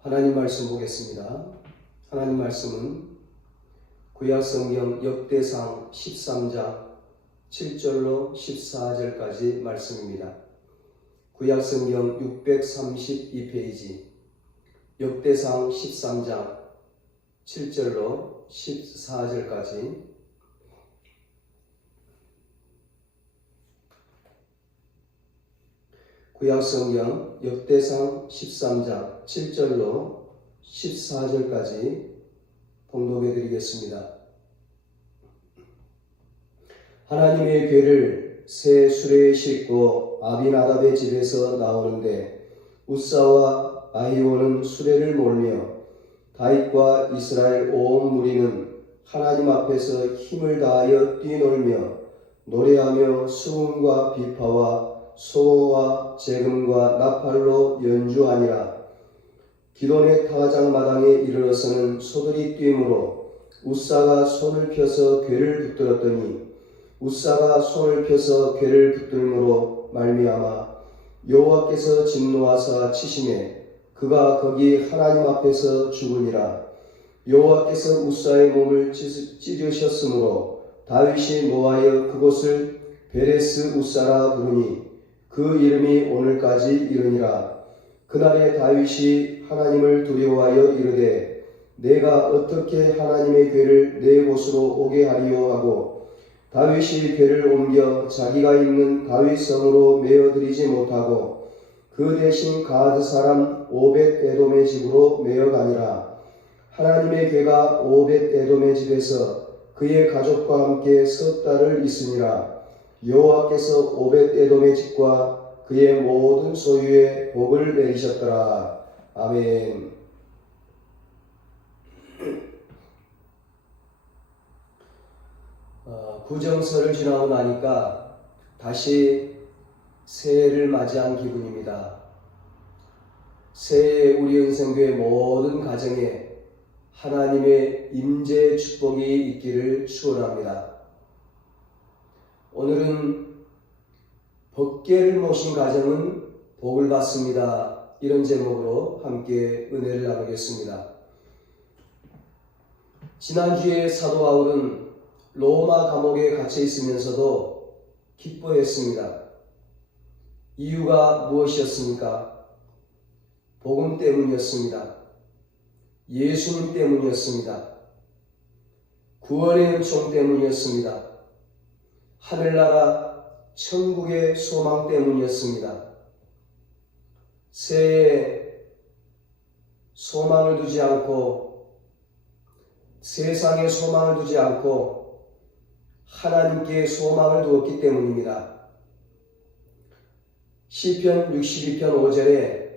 하나님 말씀 보겠습니다. 하나님 말씀은 구약성경 역대상 13장 7절로 14절까지 말씀입니다. 구약성경 632페이지 역대상 13장 7절로 14절까지 구약성경 역대상 13장 7절로 14절까지 봉독해 드리겠습니다. 하나님의 궤를 새 수레에 싣고 아비나답의 집에서 나오는데 우사와 아히오는 수레를 몰며 다윗과 이스라엘 온 무리는 하나님 앞에서 힘을 다하여 뛰놀며 노래하며 수금과 비파와 소와 재금과 나팔로 연주하니라. 기돈의 타작마당에 이르러서는 소들이 뛰므로 우사가 손을 펴서 궤를 붙들었더니 우사가 손을 펴서 궤를 붙들므로 말미암아 여호와께서 진노하사 치심에 그가 거기 하나님 앞에서 죽으니라. 여호와께서 우사의 몸을 찢으셨으므로 다윗이 노하여 그곳을 베레스 우사라 부르니 그 이름이 오늘까지 이르니라. 그날에 다윗이 하나님을 두려워하여 이르되 내가 어떻게 하나님의 궤를 내 곳으로 오게 하리요 하고 다윗이 궤를 옮겨 자기가 있는 다윗성으로 메어드리지 못하고 그 대신 가드 사람 오벳 에돔의 집으로 메어가니라. 하나님의 궤가 오벳 에돔의 집에서 그의 가족과 함께 석 달을 있으니라. 여호와께서 오벳 에돔의 집과 그의 모든 소유에 복을 내리셨더라. 아멘. 구정설을 지나고 나니까 다시 새해를 맞이한 기분입니다. 새해 우리 은성교회 모든 가정에 하나님의 임재 축복이 있기를 축원합니다. 오늘은 법궤를 모신 가정은 복을 받습니다. 이런 제목으로 함께 은혜를 나누겠습니다. 지난주에 사도 바울은 로마 감옥에 갇혀 있으면서도 기뻐했습니다. 이유가 무엇이었습니까? 복음 때문이었습니다. 예수님 때문이었습니다. 구원의 은총 때문이었습니다. 하늘나라 천국의 소망 때문이었습니다. 새해에 소망을 두지 않고 세상에 소망을 두지 않고 하나님께 소망을 두었기 때문입니다. 시편 62편 5절에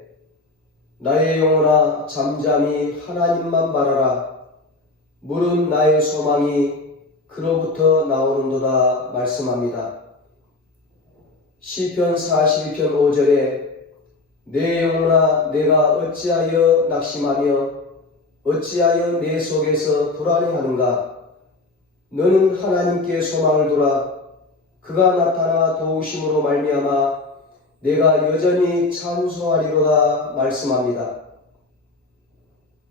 나의 영혼아 잠잠히 하나님만 바라라. 물은 나의 소망이 그로부터 나오는도다 말씀합니다. 시편 42편 5절에 내 영혼아 내가 어찌하여 낙심하며 어찌하여 내 속에서 불안해하는가. 너는 하나님께 소망을 두라. 그가 나타나 도우심으로 말미암아 내가 여전히 찬송하리로다 말씀합니다.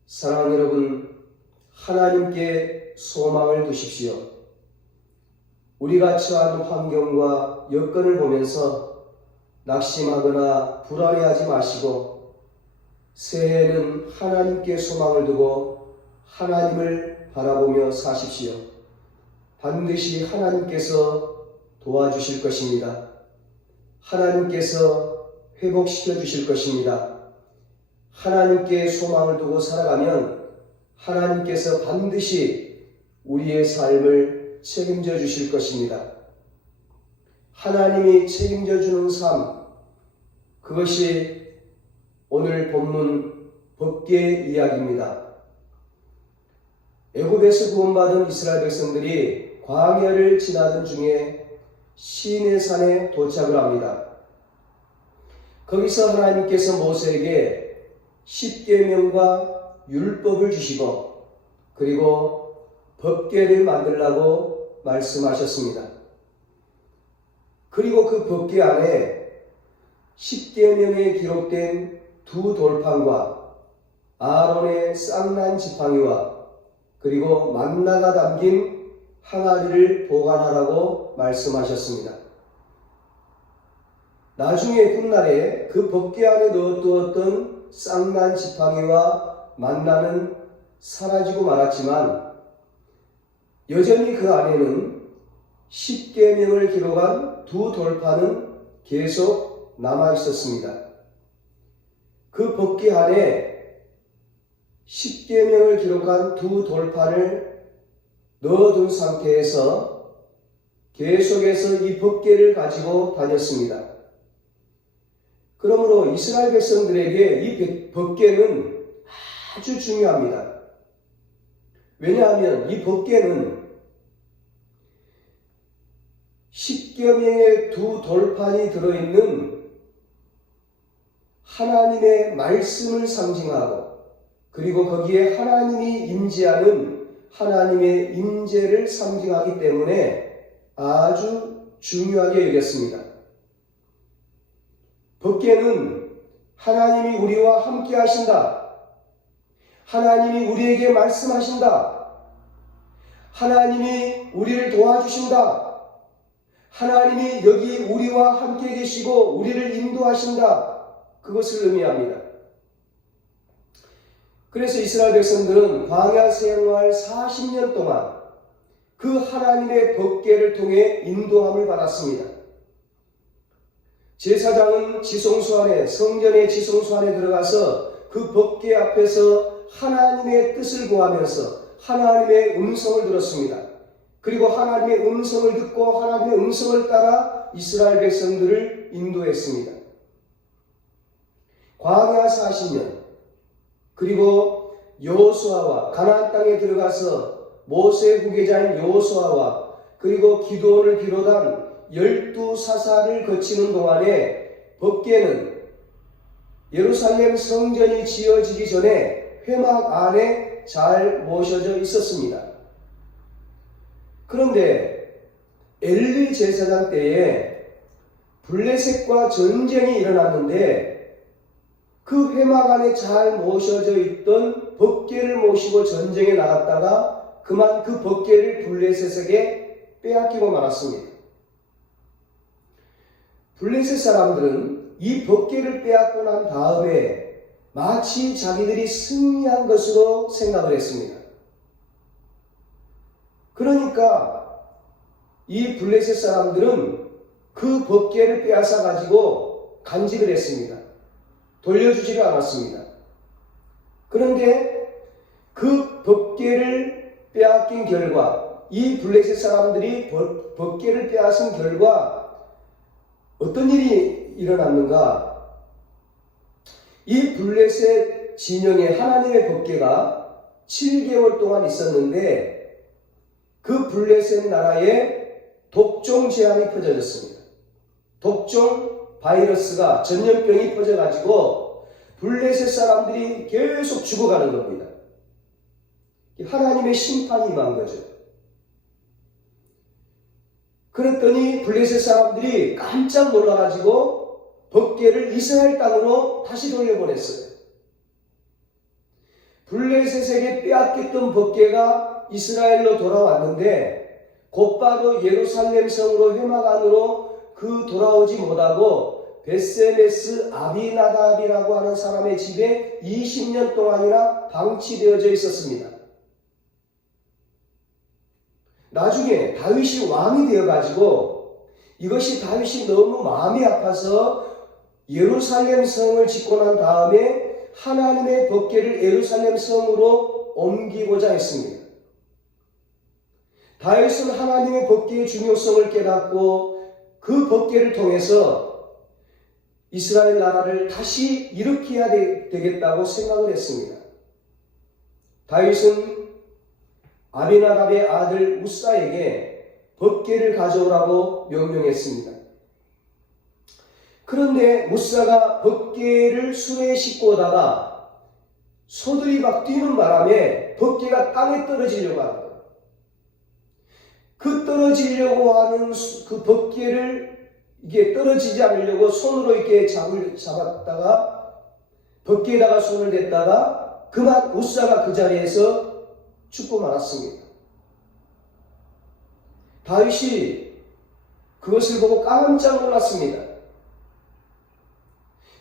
사랑하는 여러분, 하나님께 소망을 두십시오. 우리가 처한 환경과 여건을 보면서 낙심하거나 불안해하지 마시고 새해에는 하나님께 소망을 두고 하나님을 바라보며 사십시오. 반드시 하나님께서 도와주실 것입니다. 하나님께서 회복시켜 주실 것입니다. 하나님께 소망을 두고 살아가면 하나님께서 반드시 우리의 삶을 책임져 주실 것입니다. 하나님이 책임져 주는 삶, 그것이 오늘 본문 법궤 이야기입니다. 애굽에서 구원받은 이스라엘 백성들이 광야를 지나던 중에 시내산에 도착을 합니다. 거기서 하나님께서 모세에게 십계명과 율법을 주시고 그리고 법궤를 만들라고 말씀하셨습니다. 그리고 그 법궤 안에 십계명에 기록된 두 돌판과 아론의 쌍난 지팡이와 그리고 만나가 담긴 항아리를 보관하라고 말씀하셨습니다. 나중에 훗날에 그 법궤 안에 넣어두었던 쌍난 지팡이와 만나는 사라지고 말았지만 여전히 그 안에는 십계명을 기록한 두 돌판은 계속 남아 있었습니다. 그 법궤 안에 십계명을 기록한 두 돌판을 넣어둔 상태에서 계속해서 이 법궤를 가지고 다녔습니다. 그러므로 이스라엘 백성들에게 이 법궤는 아주 중요합니다. 왜냐하면 이 법궤는 십계명의 두 돌판이 들어있는 하나님의 말씀을 상징하고 그리고 거기에 하나님이 임재하는 하나님의 임재를 상징하기 때문에 아주 중요하게 여겼습니다. 법궤는 하나님이 우리와 함께 하신다. 하나님이 우리에게 말씀하신다. 하나님이 우리를 도와주신다. 하나님이 여기 우리와 함께 계시고 우리를 인도하신다. 그것을 의미합니다. 그래서 이스라엘 백성들은 광야 생활 40년 동안 그 하나님의 법궤를 통해 인도함을 받았습니다. 제사장은 지성소 안에, 성전의 지성소 안에 들어가서 그 법궤 앞에서 하나님의 뜻을 구하면서 하나님의 음성을 들었습니다. 그리고 하나님의 음성을 듣고 하나님의 음성을 따라 이스라엘 백성들을 인도했습니다. 광야 40년, 그리고 여호수아와 가나안 땅에 들어가서 모세 후계자인 여호수아와 그리고 기드온을 비롯한 12사사를 거치는 동안에 법궤는 예루살렘 성전이 지어지기 전에 회막 안에 잘 모셔져 있었습니다. 그런데 엘리 제사장 때에 블레셋과 전쟁이 일어났는데 그 회막 안에 잘 모셔져 있던 법궤를 모시고 전쟁에 나갔다가 그만 그 법궤를 블레셋에게 빼앗기고 말았습니다. 블레셋 사람들은 이 법궤를 빼앗고 난 다음에 마치 자기들이 승리한 것으로 생각을 했습니다. 그러니까 이 블레셋 사람들은 그 법궤를 빼앗아 가지고 간직을 했습니다. 돌려주지를 않았습니다. 그런데 그 법궤를 빼앗긴 결과 이 블레셋 사람들이 법궤를 빼앗은 결과 어떤 일이 일어났는가? 이 블레셋 진영에 하나님의 법궤가 7개월 동안 있었는데 그 블레셋 나라에 독종 재앙이 퍼져졌습니다. 독종 바이러스가 전염병이 퍼져가지고 블레셋 사람들이 계속 죽어가는 겁니다. 하나님의 심판이 임한 거죠. 그랬더니 블레셋 사람들이 깜짝 놀라가지고 법궤를 이스라엘 땅으로 다시 돌려보냈어요. 블레셋에게 빼앗겼던 법궤가 이스라엘로 돌아왔는데 곧바로 예루살렘 성으로 회막 안으로 돌아오지 못하고 벳세메스 아비나답이라고 하는 사람의 집에 20년 동안이나 방치되어져 있었습니다. 나중에 다윗이 왕이 되어가지고 이것이 다윗이 너무 마음이 아파서 예루살렘 성을 짓고 난 다음에 하나님의 법궤를 예루살렘 성으로 옮기고자 했습니다. 다윗은 하나님의 법궤의 중요성을 깨닫고 그 법궤를 통해서 이스라엘 나라를 다시 일으켜야 되겠다고 생각을 했습니다. 다윗은 아비나답의 아들 우사에게 법궤를 가져오라고 명령했습니다. 그런데 우사가 법궤를 수레에 싣고 오다가 소들이 막 뛰는 바람에 법궤가 땅에 떨어지려고 하는 거예요. 그 떨어지려고 하는 그 법궤를 이게 떨어지지 않으려고 손으로 이렇게 잡았다가 법궤에다가 손을 댔다가 그만 우사가 그 자리에서 죽고 말았습니다. 다윗이 그것을 보고 깜짝 놀랐습니다.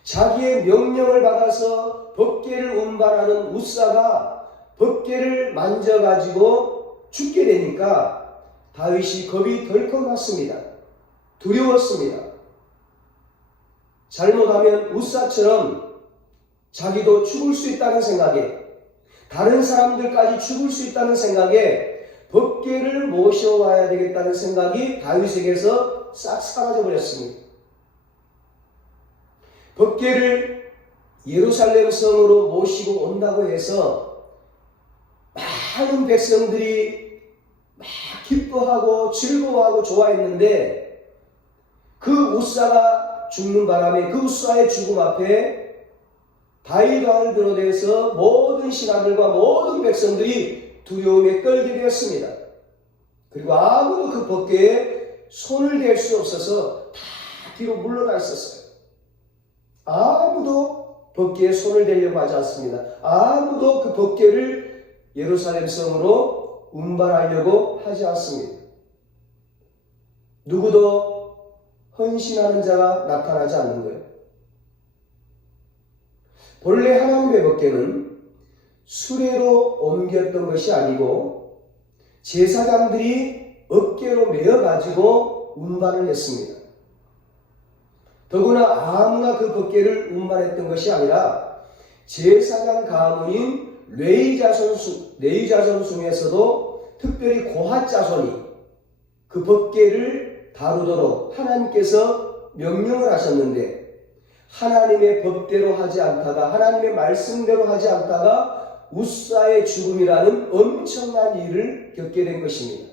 자기의 명령을 받아서 법궤를 운반하는 우사가 법궤를 만져가지고 죽게 되니까 다윗이 겁이 덜컥 났습니다. 두려웠습니다. 잘못하면 우사처럼 자기도 죽을 수 있다는 생각에, 다른 사람들까지 죽을 수 있다는 생각에 법궤를 모셔와야 되겠다는 생각이 다윗에게서 싹 사라져 버렸습니다. 법궤를 예루살렘 성으로 모시고 온다고 해서 많은 백성들이 막 기뻐하고 즐거워하고 좋아했는데, 그 우사가 죽는 바람에 그 우사의 죽음 앞에 다윗 왕을 비롯해서 모든 신하들과 모든 백성들이 두려움에 떨게 되었습니다. 그리고 아무도 그 법궤에 손을 댈 수 없어서 다 뒤로 물러나 있었어요. 아무도 법궤에 손을 대려고 하지 않습니다. 아무도 그 법궤를 예루살렘 성으로 운반하려고 하지 않습니다. 누구도 헌신하는 자가 나타나지 않는 거예요. 본래 하나님의 법궤는 수레로 옮겼던 것이 아니고 제사장들이 어깨로 메어가지고 운반을 했습니다. 더구나 아무나 그 법궤를 운반했던 것이 아니라 제사장 가문인 레위 자손 중에서도 특별히 고핫 자손이 그 법궤를 다루도록 하나님께서 명령을 하셨는데, 하나님의 법대로 하지 않다가, 하나님의 말씀대로 하지 않다가 우사의 죽음이라는 엄청난 일을 겪게 된 것입니다.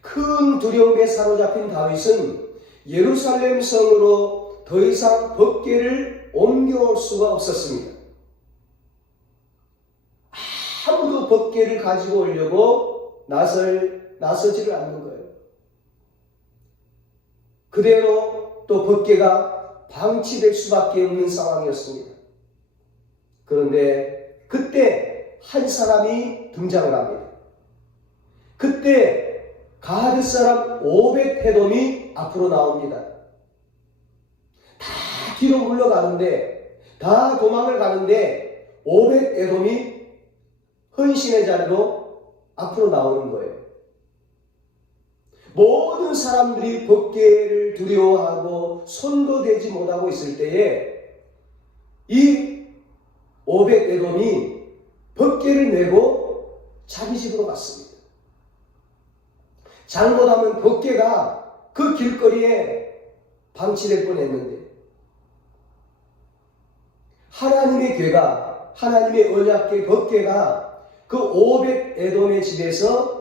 큰 두려움에 사로잡힌 다윗은 예루살렘 성으로 더 이상 법궤를 옮겨올 수가 없었습니다. 아무도 법궤를 가지고 오려고 나서지를 않는 거예요. 그대로 또 법궤가 방치될 수밖에 없는 상황이었습니다. 그런데 그때 한 사람이 등장을 합니다. 그때 가드 사람 오벳에돔이 앞으로 나옵니다. 다 뒤로 물러가는데, 다 도망을 가는데 오벳에돔이 헌신의 자리로 앞으로 나오는 거예요. 모든 사람들이 법궤를 두려워하고 손도 대지 못하고 있을 때에 이 오벳에돔이 법궤를 메고 자기 집으로 갔습니다. 잘못하면 법궤가 그 길거리에 방치될 뻔했는데, 하나님의 궤가, 하나님의 언약궤 법궤가 그 오벳에돔의 집에서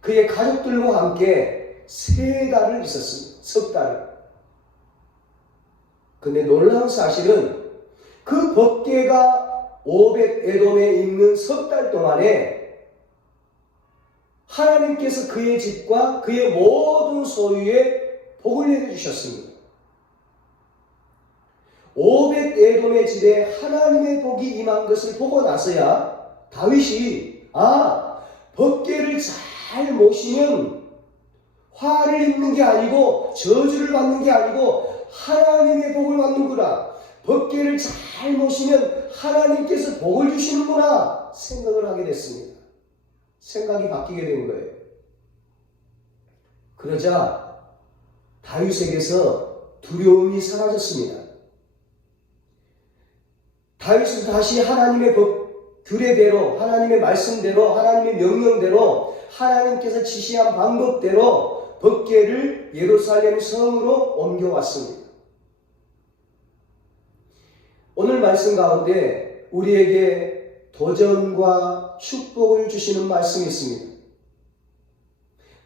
그의 가족들과 함께 3달을 있었습니다. 석 달을. 근데 놀라운 사실은 그 법궤가 오벳에돔에 있는 석 달 동안에 하나님께서 그의 집과 그의 모든 소유에 복을 내려주셨습니다. 오벳에돔의 집에 하나님의 복이 임한 것을 보고 나서야 다윗이 법궤를 잘 모시면 화를 입는 게 아니고 저주를 받는 게 아니고 하나님의 복을 받는구나, 법궤를 잘 모시면 하나님께서 복을 주시는구나 생각을 하게 됐습니다. 생각이 바뀌게 된 거예요. 그러자 다윗에게서 두려움이 사라졌습니다. 다윗은 다시 하나님의 규례대로, 하나님의 말씀대로, 하나님의 명령대로, 하나님께서 지시한 방법대로 법궤를 예루살렘 성으로 옮겨왔습니다. 오늘 말씀 가운데 우리에게 도전과 축복을 주시는 말씀이 있습니다.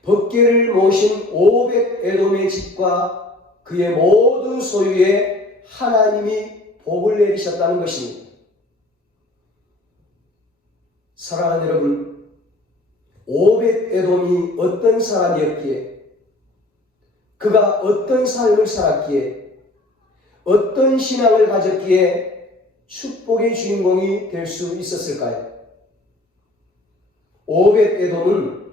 법궤를 모신 오벳에돔의 집과 그의 모든 소유에 하나님이 복을 내리셨다는 것입니다. 사랑하는 여러분, 오벳에돔이 어떤 사람이었기에, 그가 어떤 삶을 살았기에, 어떤 신앙을 가졌기에 축복의 주인공이 될 수 있었을까요? 오벳에돔은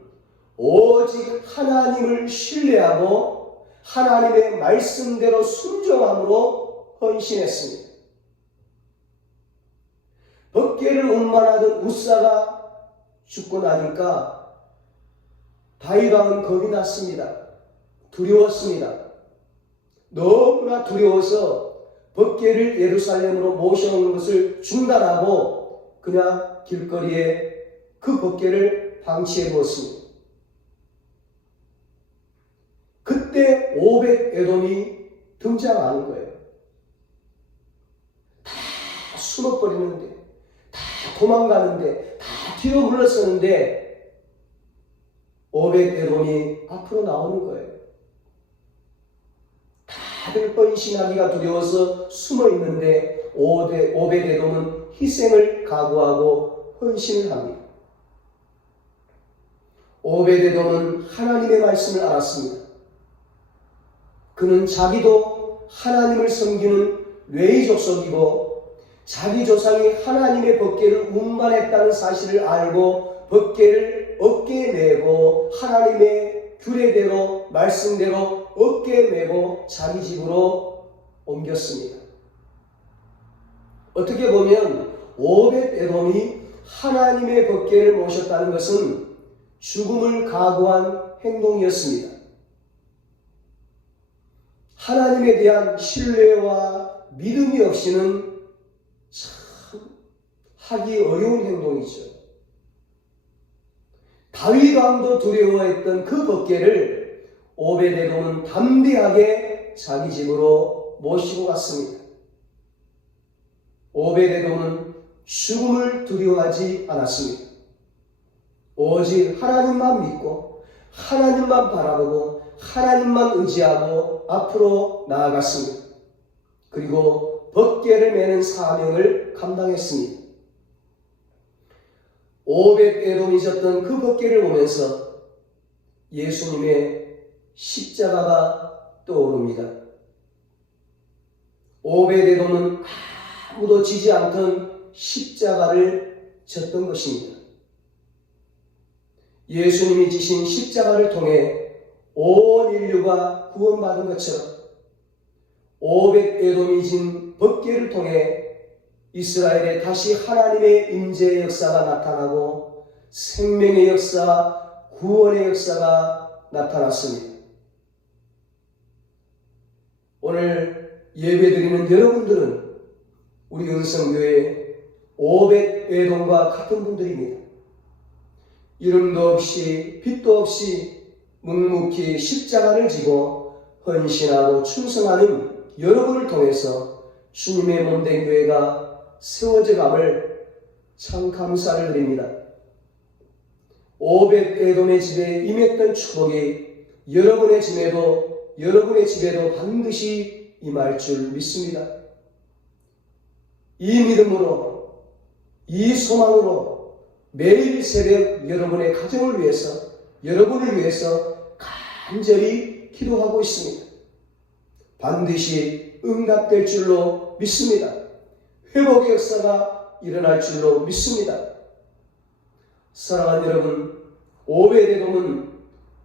오직 하나님을 신뢰하고 하나님의 말씀대로 순종함으로 헌신했습니다. 법궤를 운반하던 웃사가 죽고 나니까 다윗 왕은 겁이 났습니다. 두려웠습니다. 너무나 두려워서 법궤를 예루살렘으로 모셔오는 것을 중단하고 그냥 길거리에 그 법궤를 방치해 두었습니다. 그때 오벳에돔이 등장하는 거예요. 다 숨어버리는데, 다 도망가는데, 다 뒤로 물러서는데 오벳에돔이 앞으로 나오는 거예요. 다들 헌신하기가 두려워서 숨어 있는데 오벳에돔은 희생을 각오하고 헌신을 합니다. 오벳에돔은 하나님의 말씀을 알았습니다. 그는 자기도 하나님을 섬기는 레위 족속이고 자기 조상이 하나님의 법궤를 운반했다는 사실을 알고 법궤를 어깨에 메고 하나님의 규례대로 말씀대로 어깨에 메고 자기 집으로 옮겼습니다. 어떻게 보면 오벳에돔이 하나님의 법궤를 모셨다는 것은 죽음을 각오한 행동이었습니다. 하나님에 대한 신뢰와 믿음이 없이는 참 하기 어려운 행동이죠. 다윗 왕도 두려워했던 그 법궤를 오벳에돔은 담대하게 자기 집으로 모시고 갔습니다. 오벳에돔은 죽음을 두려워하지 않았습니다. 오직 하나님만 믿고 하나님만 바라보고 하나님만 의지하고 앞으로 나아갔습니다. 그리고 법궤를 메는 사명을 감당했습니다. 오벳에돔이 졌던 그 법궤를 보면서 예수님의 십자가가 떠오릅니다. 오벳에돔은 아무도 지지 않던 십자가를 졌던 것입니다. 예수님이 지신 십자가를 통해 온 인류가 구원받은 것처럼 오벳에돔이 진 법궤를 통해 이스라엘에 다시 하나님의 임재의 역사가 나타나고 생명의 역사, 구원의 역사가 나타났습니다. 오늘 예배드리는 여러분들은 우리 은성교회 오벳에돔과 같은 분들입니다. 이름도 없이 빛도 없이 묵묵히 십자가를 지고 헌신하고 충성하는 여러분을 통해서 주님의 몸된 교회가 세워져감을 참 감사를 드립니다. 오벳에돔의 집에 임했던 축복이 여러분의 집에도 반드시 임할 줄 믿습니다. 이 믿음으로, 이 소망으로 매일 새벽 여러분의 가정을 위해서, 여러분을 위해서 간절히 기도하고 있습니다. 반드시 응답될 줄로 믿습니다. 회복의 역사가 일어날 줄로 믿습니다. 사랑하는 여러분, 오벳에돔은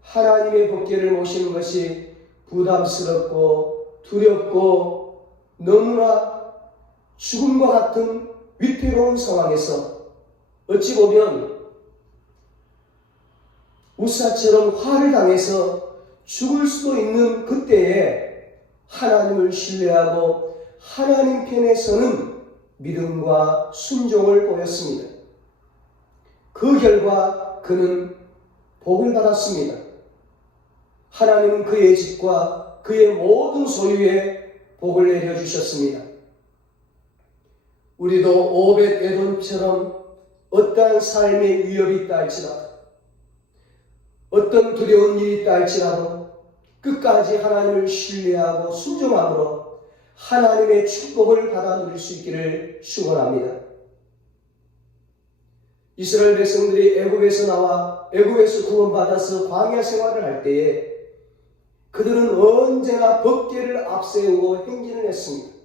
하나님의 법궤를 모시는 것이 부담스럽고 두렵고 너무나 죽음과 같은 위태로운 상황에서 어찌 보면 우사처럼 화를 당해서 죽을 수도 있는 그때에 하나님을 신뢰하고 하나님 편에 서는 믿음과 순종을 보였습니다. 그 결과 그는 복을 받았습니다. 하나님은 그의 집과 그의 모든 소유에 복을 내려주셨습니다. 우리도 오벳에돔처럼 어떠한 삶의 위협이 있다 할지라도, 어떤 두려운 일이 있다 할지라도 끝까지 하나님을 신뢰하고 순종함으로 하나님의 축복을 받아 누릴 수 있기를 축원합니다. 이스라엘 백성들이 애굽에서 나와 애굽에서 구원받아서 광야 생활을 할 때에 그들은 언제나 법궤를 앞세우고 행진을 했습니다.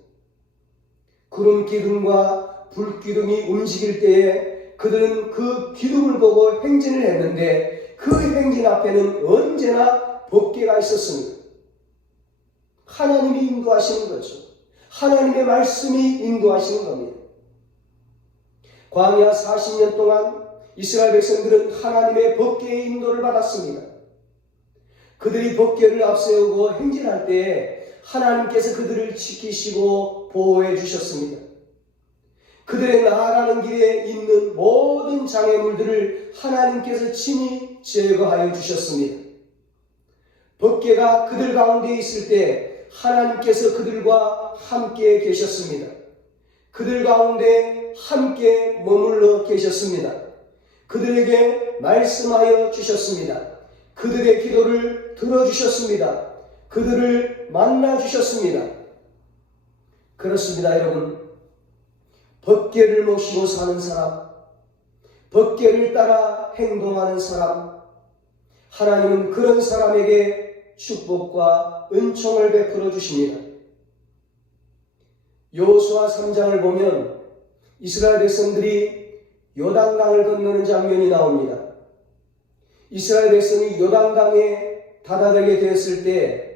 구름 기둥과 불 기둥이 움직일 때에 그들은 그 기둥을 보고 행진을 했는데 그 행진 앞에는 언제나 번개가 있었습니다. 하나님이 인도하시는 거죠. 하나님의 말씀이 인도하시는 겁니다. 광야 40년 동안 이스라엘 백성들은 하나님의 번개의 인도를 받았습니다. 그들이 번개를 앞세우고 행진할 때에 하나님께서 그들을 지키시고 보호해 주셨습니다. 그들의 나아가는 길에 있는 모든 장애물들을 하나님께서 친히 제거하여 주셨습니다. 번개가 그들 가운데 있을 때 하나님께서 그들과 함께 계셨습니다. 그들 가운데 함께 머물러 계셨습니다. 그들에게 말씀하여 주셨습니다. 그들의 기도를 들어주셨습니다. 그들을 만나주셨습니다. 그렇습니다, 여러분. 번개를 모시고 사는 사람, 번개를 따라 행동하는 사람, 하나님은 그런 사람에게 축복과 은총을 베풀어 주십니다. 여호수아 3장을 보면 이스라엘 백성들이 요단강을 건너는 장면이 나옵니다. 이스라엘 백성이 요단강에 다다르게 되었을 때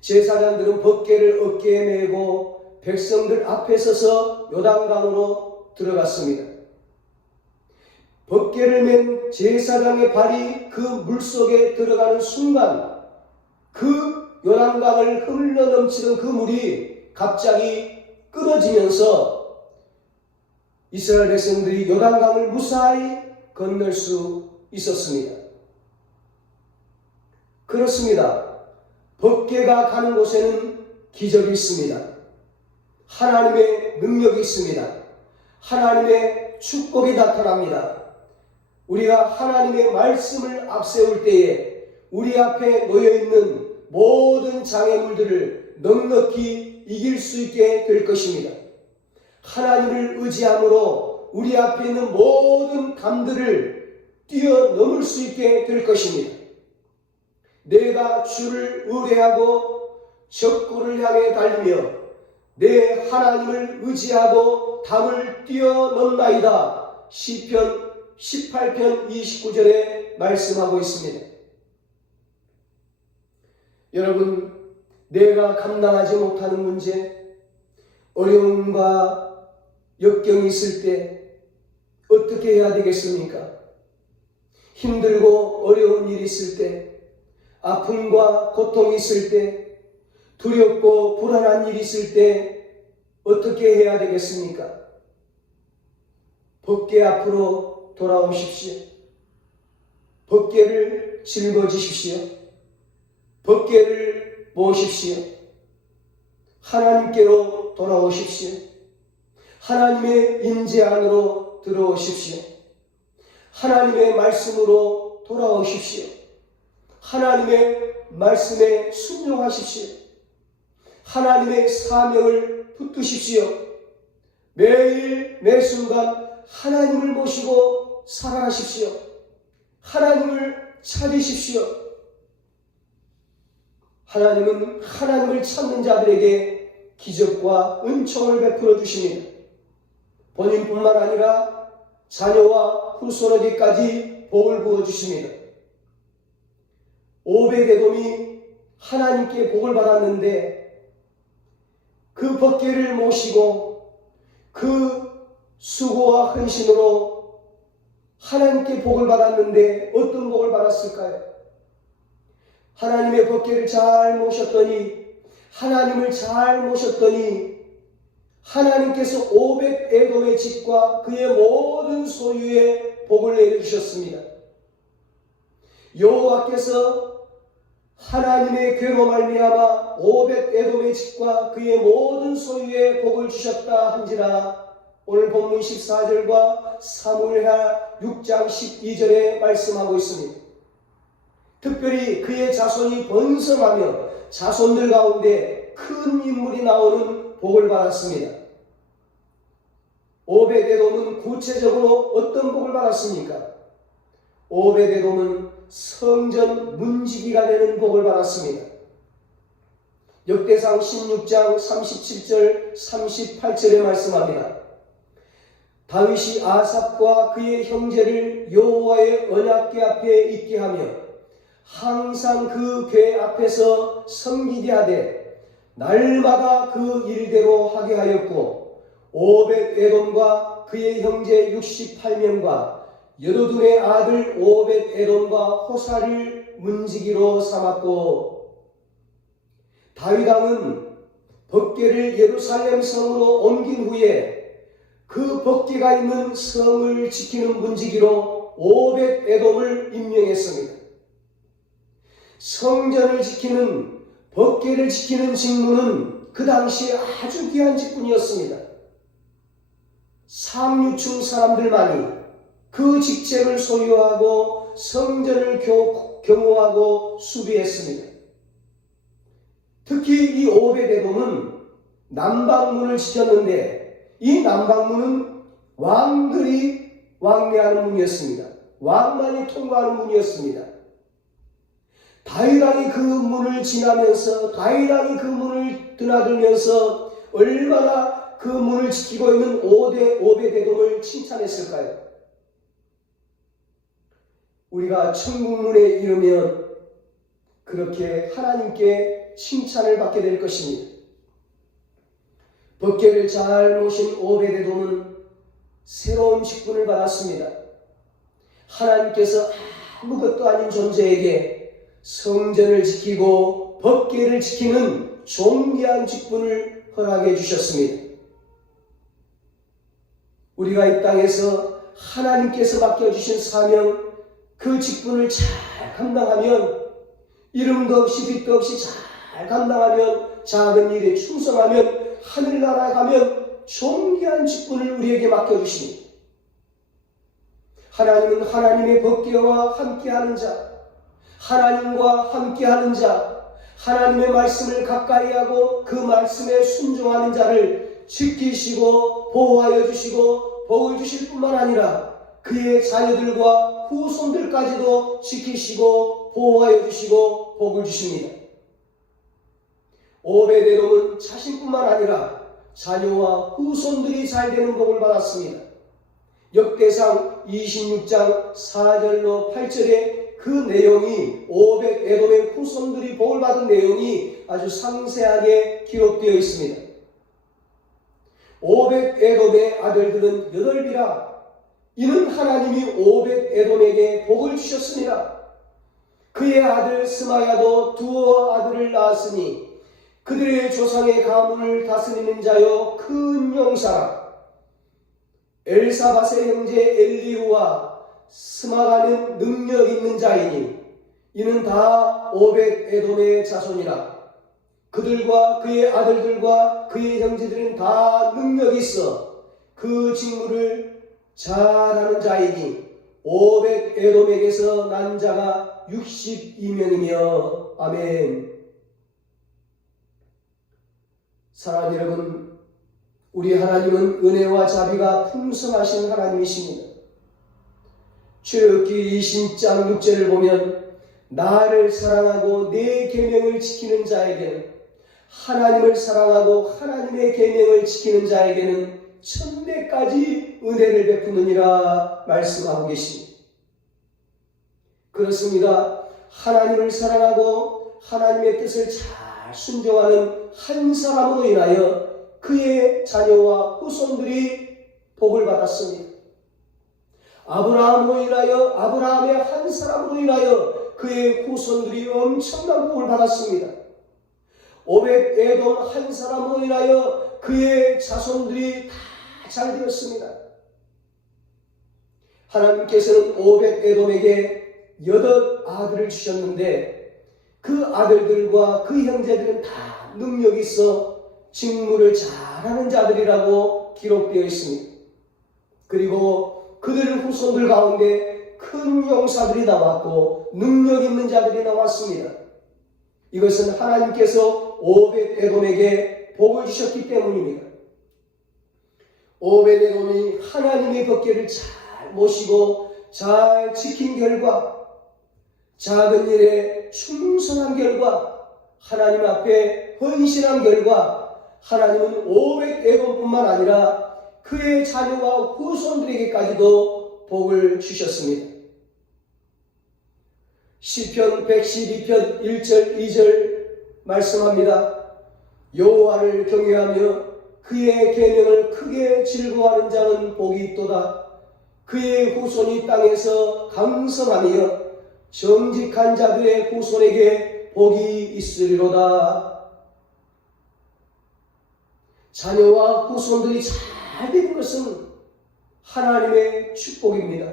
제사장들은 번개를 어깨에 메고 백성들 앞에 서서 요단강으로 들어갔습니다. 번개를 맨 제사장의 발이 그 물속에 들어가는 순간 그 요단강을 흘러 넘치는 그 물이 갑자기 끊어지면서 이스라엘 백성들이 요단강을 무사히 건널 수 있었습니다. 그렇습니다. 번개가 가는 곳에는 기적이 있습니다. 하나님의 능력이 있습니다. 하나님의 축복이 나타납니다. 우리가 하나님의 말씀을 앞세울 때에 우리 앞에 놓여있는 모든 장애물들을 넉넉히 이길 수 있게 될 것입니다. 하나님을 의지함으로 우리 앞에 있는 모든 담들을 뛰어넘을 수 있게 될 것입니다. 내가 주를 의뢰하고 적군을 향해 달리며 내 하나님을 의지하고 담을 뛰어넘나이다. 시편 18편 29절에 말씀하고 있습니다. 여러분, 내가 감당하지 못하는 문제, 어려움과 역경이 있을 때 어떻게 해야 되겠습니까? 힘들고 어려운 일이 있을 때, 아픔과 고통이 있을 때, 두렵고 불안한 일이 있을 때 어떻게 해야 되겠습니까? 번개 앞으로 돌아오십시오. 번개를 짊어지십시오. 번개를 모십시오. 하나님께로 돌아오십시오. 하나님의 임재 안으로 들어오십시오. 하나님의 말씀으로 돌아오십시오. 하나님의 말씀에 순종하십시오. 하나님의 사명을 붙드십시오. 매일 매순간 하나님을 모시고 살아가십시오. 하나님을 찾으십시오. 하나님은 하나님을 찾는 자들에게 기적과 은총을 베풀어 주십니다. 본인뿐만 아니라 자녀와 후손에게까지 복을 부어 주십니다. 오벳에돔이 하나님께 복을 받았는데 그 번개를 모시고 그 수고와 헌신으로 하나님께 복을 받았는데 어떤 복을 받았을까요? 하나님의 번개를 잘 모셨더니, 하나님을 잘 모셨더니 하나님께서 오벳에돔의 집과 그의 모든 소유에 복을 내려주셨습니다. 여호와께서 하나님의 괴로 말미암아 오벳에돔의 집과 그의 모든 소유에 복을 주셨다 한지라 오늘 본문 14절과 사무엘하 6장 12절에 말씀하고 있습니다. 특별히 그의 자손이 번성하며 자손들 가운데 큰 인물이 나오는 복을 받았습니다. 오벳에돔은 구체적으로 어떤 복을 받았습니까? 오벳에돔은 성전 문지기가 되는 복을 받았습니다. 역대상 16장 37절 38절에 말씀합니다. 다윗이 아삽과 그의 형제를 여호와의 언약궤 앞에 있게 하며 항상 그 궤 앞에서 섬기게 하되 날마다 그 일대로 하게 하였고 오벳 에돔과 그의 형제 68명과 여도둔의 아들 오벳 에돔과 호사를 문지기로 삼았고 다윗 왕은 법궤를 예루살렘 성으로 옮긴 후에 그 법궤가 있는 성을 지키는 문지기로 오벳 에돔을 임명했습니다. 성전을 지키는 법궤를 지키는 직무는 그 당시에 아주 귀한 직분이었습니다. 상류층 사람들만이 그 직책을 소유하고 성전을 경호하고 수비했습니다. 특히 이 오벳 에돔은 남방문을 지켰는데 이 남방문은 왕들이 왕래하는 문이었습니다. 왕만이 통과하는 문이었습니다. 다윗 왕이 그 문을 지나면서 다윗 왕이 그 문을 드나들면서 얼마나 그 문을 지키고 있는 오벳 에돔을 칭찬했을까요? 우리가 천국문에 이르면 그렇게 하나님께 칭찬을 받게 될 것입니다. 법궤를 잘 모신 오벳 에돔은 새로운 직분을 받았습니다. 하나님께서 아무것도 아닌 존재에게 성전을 지키고 법궤를 지키는 존귀한 직분을 허락해 주셨습니다. 우리가 이 땅에서 하나님께서 맡겨주신 사명, 그 직분을 잘 감당하면, 이름도 없이 빛도 없이 잘 감당하면, 작은 일에 충성하면, 하늘나라에 가면 존귀한 직분을 우리에게 맡겨주십니다. 하나님은 하나님의 법궤와 함께하는 자, 하나님과 함께하는 자, 하나님의 말씀을 가까이하고 그 말씀에 순종하는 자를 지키시고 보호하여 주시고 복을 주실 뿐만 아니라 그의 자녀들과 후손들까지도 지키시고 보호하여 주시고 복을 주십니다. 오벳 에돔은 자신뿐만 아니라 자녀와 후손들이 잘 되는 복을 받았습니다. 역대상 26장 4절로 8절에 그 내용이 오벳 에돔의 후손들이 복을 받은 내용이 아주 상세하게 기록되어 있습니다. 오벳 에돔의 아들들은 8이라 이는 하나님이 오벳 에돔에게 복을 주셨습니다. 그의 아들 스마야도 2 아들을 낳았으니 그들의 조상의 가문을 다스리는 자여 큰 용사라. 엘사밧의 형제 엘리후와 스마가는 능력 있는 자이니 이는 다 오벳 에돔의 자손이라. 그들과 그의 아들들과 그의 형제들은 다 능력이 있어 그 직무를 잘하는 자이니 오벳 에돔에게서 난 자가 62명이며 아멘. 사랑하는 여러분, 우리 하나님은 은혜와 자비가 풍성하신 하나님이십니다. 출애굽기 20장 6절을 보면 나를 사랑하고 내 계명을 지키는 자에게는, 하나님을 사랑하고 하나님의 계명을 지키는 자에게는 천대까지 은혜를 베푸느니라 말씀하고 계십니다. 그렇습니다. 하나님을 사랑하고 하나님의 뜻을 잘 순종하는 한 사람으로 인하여 그의 자녀와 후손들이 복을 받았습니다. 아브라함으로 인하여, 아브라함의 한 사람으로 인하여 그의 후손들이 엄청난 복을 받았습니다. 오벳 에돔 한 사람으로 인하여 그의 자손들이 다 잘 되었습니다. 하나님께서는 오벳 에돔에게 8 아들을 주셨는데 그 아들들과 그 형제들은 다 능력이 있어 직무를 잘하는 자들이라고 기록되어 있습니다. 그리고 그들 후손들 가운데 큰 용사들이 나왔고 능력 있는 자들이 나왔습니다. 이것은 하나님께서 오벳 에돔에게 복을 주셨기 때문입니다. 오벳 에돔이 하나님의 법궤를 잘 모시고 잘 지킨 결과, 작은 일에 충성한 결과 하나님 앞에 헌신한 결과 하나님은 500에돔뿐만 아니라 그의 자녀와 후손들에게까지도 복을 주셨습니다. 시편 112편 1절 2절 말씀합니다. 여호와를 경외하며 그의 계명을 크게 즐거워하는 자는 복이 있도다. 그의 후손이 땅에서 강성하며 정직한 자들의 후손에게 복이 있으리로다. 자녀와 후손들이 잘 되는 것은 하나님의 축복입니다.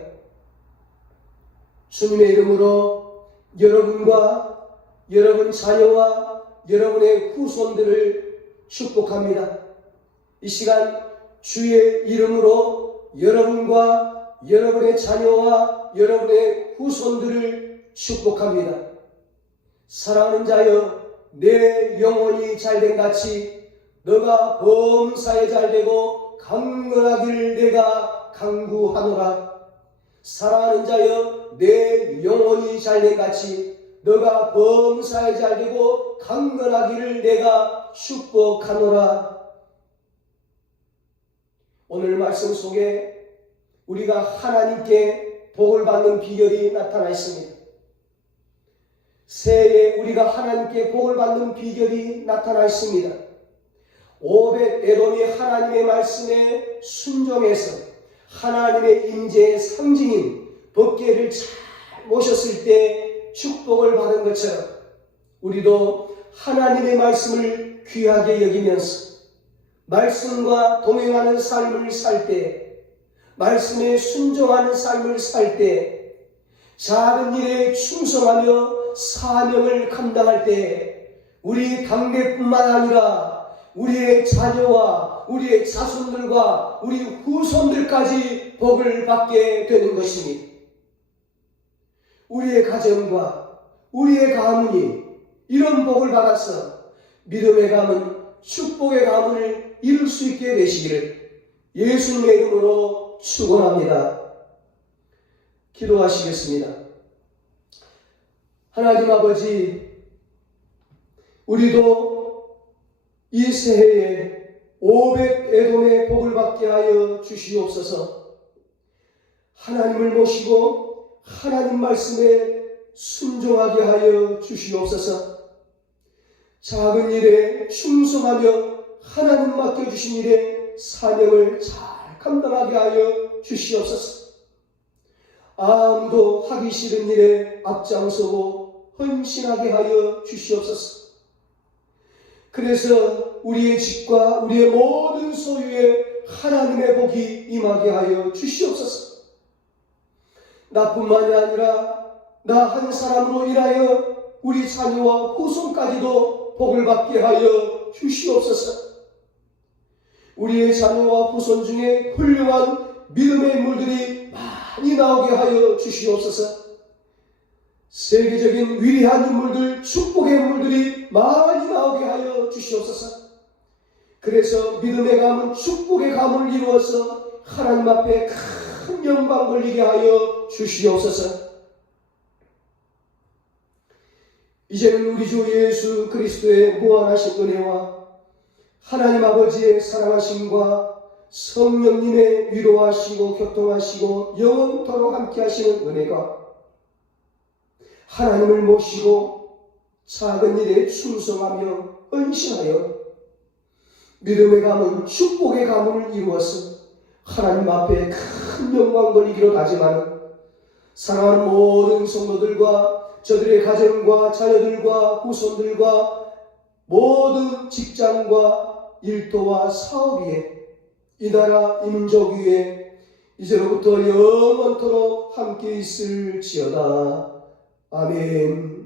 주님의 이름으로 여러분과 여러분 자녀와 여러분의 후손들을 축복합니다. 이 시간 주의 이름으로 여러분과 여러분의 자녀와 여러분의 후손들을 축복합니다. 사랑하는 자여, 내 영혼이 잘된 같이 너가 범사에 잘되고 강건하기를 내가 간구하노라. 사랑하는 자여, 내 영혼이 잘된 같이 너가 범사에 잘되고 강건하기를 내가 축복하노라. 오늘 말씀 속에 우리가 하나님께 복을 받는 비결이 나타나 있습니다. 새해에 우리가 하나님께 복을 받는 비결이 나타나 있습니다. 오벳에돔이 하나님의 말씀에 순종해서 하나님의 임재의 상징인 법궤를 잘 모셨을 때 축복을 받은 것처럼 우리도 하나님의 말씀을 귀하게 여기면서 말씀과 동행하는 삶을 살 때, 말씀에 순종하는 삶을 살 때, 작은 일에 충성하며 사명을 감당할 때 우리 당대뿐만 아니라 우리의 자녀와 우리의 자손들과 우리 후손들까지 복을 받게 되는 것입니다. 우리의 가정과 우리의 가문이 이런 복을 받아서 믿음의 가문, 축복의 가문을 이룰 수 있게 되시기를 예수님의 이름으로 축원합니다. 기도하시겠습니다. 하나님 아버지, 우리도 이 새해에 오벳에돔의 복을 받게 하여 주시옵소서. 하나님을 모시고 하나님 말씀에 순종하게 하여 주시옵소서. 작은 일에 충성하며 하나님 맡겨주신 일에 사명을 잘 감당하게 하여 주시옵소서. 아무도 하기 싫은 일에 앞장서고 헌신하게 하여 주시옵소서. 그래서 우리의 집과 우리의 모든 소유에 하나님의 복이 임하게 하여 주시옵소서. 나뿐만이 아니라 나 한 사람으로 인하여 우리 자녀와 후손까지도 복을 받게 하여 주시옵소서. 우리의 자녀와 후손 중에 훌륭한 믿음의 인물들이 많이 나오게 하여 주시옵소서. 세계적인 위대한 인물들, 축복의 인물들이 많이 나오게 하여 주시옵소서. 그래서 믿음의 가문, 축복의 가문을 이루어서 하나님 앞에 큰 영광 돌리게 하여 주시옵소서. 이제는 우리 주 예수 그리스도의 무한하신 은혜와 하나님 아버지의 사랑하심과 성령님의 위로하시고 교통하시고 영원토록 함께 하시는 은혜가 하나님을 모시고 작은 일에 충성하며 헌신하여 믿음의 가문, 축복의 가문을 이루어서 하나님 앞에 큰 영광 돌리기로 다짐하는 사랑하는 모든 성도들과 저들의 가정과 자녀들과 후손들과 모든 직장과 일터와 사업 위에 이 나라 민족 위에 이제로부터 영원토록 함께 있을지어다. 아멘.